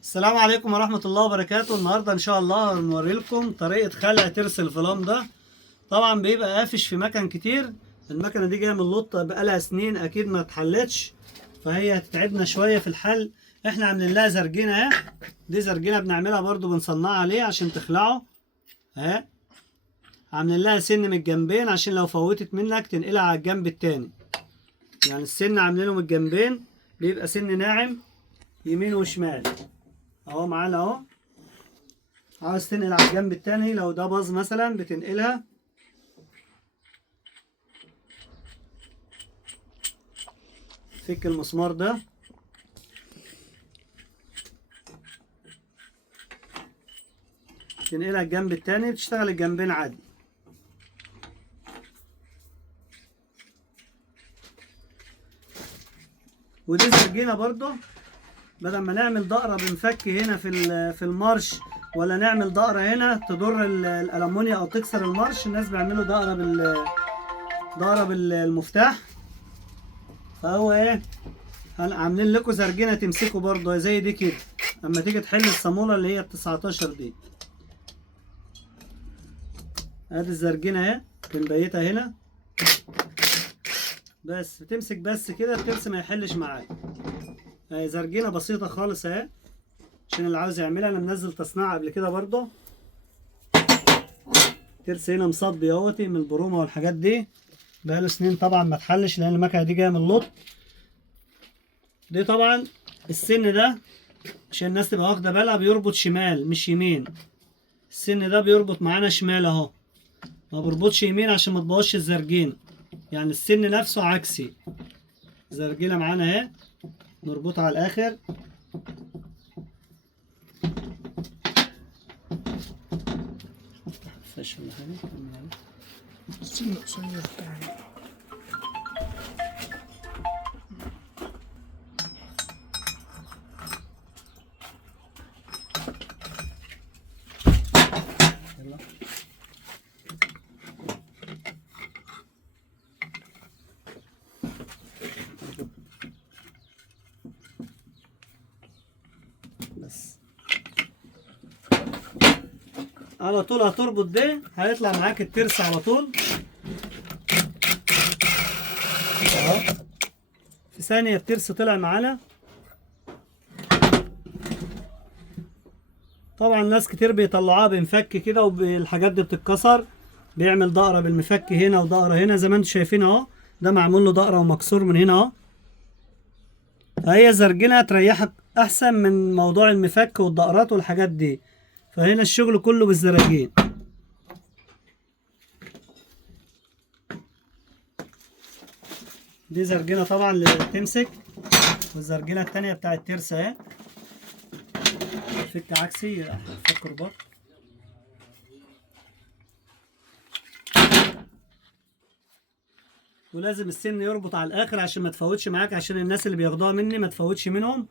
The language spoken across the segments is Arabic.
السلام عليكم ورحمة الله وبركاته. النهاردة إن شاء الله هنوري لكم طريقة خلع ترس الفلام ده. طبعا بيبقى قافش في مكان كتير. المكنة دي جاية من لوطة بقالها سنين أكيد ما اتحلتش، فهي هتتعبنا شوية في الحل. احنا عاملين لها زرجينة اهي. دي زرجينة بنعملها برضو بنصنعها عليه عشان تخلعه اهي. عاملين لها سن من الجنبين عشان لو فوتت منك تنقلها على الجنب التاني. يعني السن عاملينه من الجنبين بيبقى سن ناعم يمين وشمال اهو معانا اهو. عاوز تنقل على الجنب التاني لو ده باظ مثلا بتنقلها. فك المسمار ده تنقلها الجنب التاني بتشتغل الجنبين عادي. ودي سرجينة برضو، بدل ما نعمل دقرة بنفك هنا في المارش، ولا نعمل دقرة هنا تضر الألمونيا أو تكسر المارش. الناس بيعملوا دقرة بالمفتاح. فهو إيه، عاملين لكم زرجينة تمسكوا برضه زي دي كده أما تيجي تحل الصامولة اللي هي ال19 دي. ادي الزرجينة اهي بنبيتها هنا بس بتمسك بس كده الترس ما يحلش معاك. اهي زرجينة بسيطة خالص اهي عشان اللي عاوز يعملها. انا منزل تصنيع قبل كده برضه. ترس هنا مصدي اهوتي من البرومة والحاجات دي، بقاله سنين طبعا ما اتحلش لان المكنة دي جاية من اللوط. دي طبعا السن ده عشان الناس تبقى واخدة بالها بيربط شمال مش يمين. السن ده بيربط معانا شمال اهو، ما بربطش يمين عشان ما تبوظش الزرجينة. يعني السن نفسه عكسي. زرجينة معانا اهي نربطها على الاخر. فش ولا حاجة السن قصير بتاعي. يلا. بس على طول هتربط ده هيطلع معاك الترس على طول اهو. في ثانية الترس طلع معانا. طبعا ناس كتير بيطلعوها بمفك كده والحاجات دي بتتكسر. بيعمل دقرة بالمفك هنا ودقرة هنا زي ما انتم شايفين اهو. ده معمول له دقرة ومكسور من هنا اهو. فهي زرجينة تريحك احسن من موضوع المفك والدقرات والحاجات دي. فهنا الشغل كله بالزراجين. دي زرجينة طبعا اللي تمسك، والزرجينة التانية بتاع الترس اهي. فك عكسي فك رباط. ولازم السن يربط على الاخر عشان ما تفوتش معاك، عشان الناس اللي بياخدوها مني ما تفوتش منهم.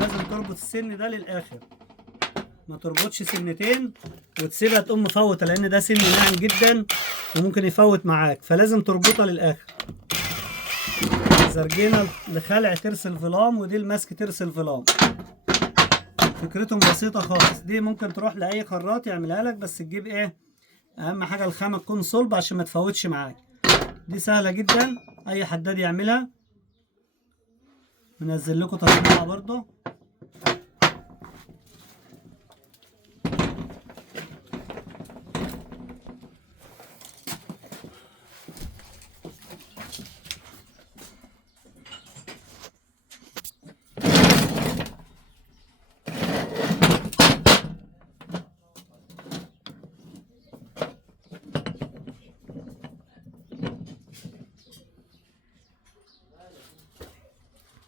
لازم تربط السن ده للاخر، ما تربطش سنتين وتسيبها تقوم مفوته، لان ده سن ناعم جدا وممكن يفوت معاك. فلازم تربطها للاخر. زرجينة لخلع ترس الفلام ودي لمسك ترس الفلام. فكرتهم بسيطة خالص. دي ممكن تروح لأي خراط يعملها لك، بس تجيب ايه، أهم حاجة الخامة تكون صلبة عشان ما تفوتش معاك. دي سهلة جدا أي حداد يعملها. منزل لكم تصميمها برضه.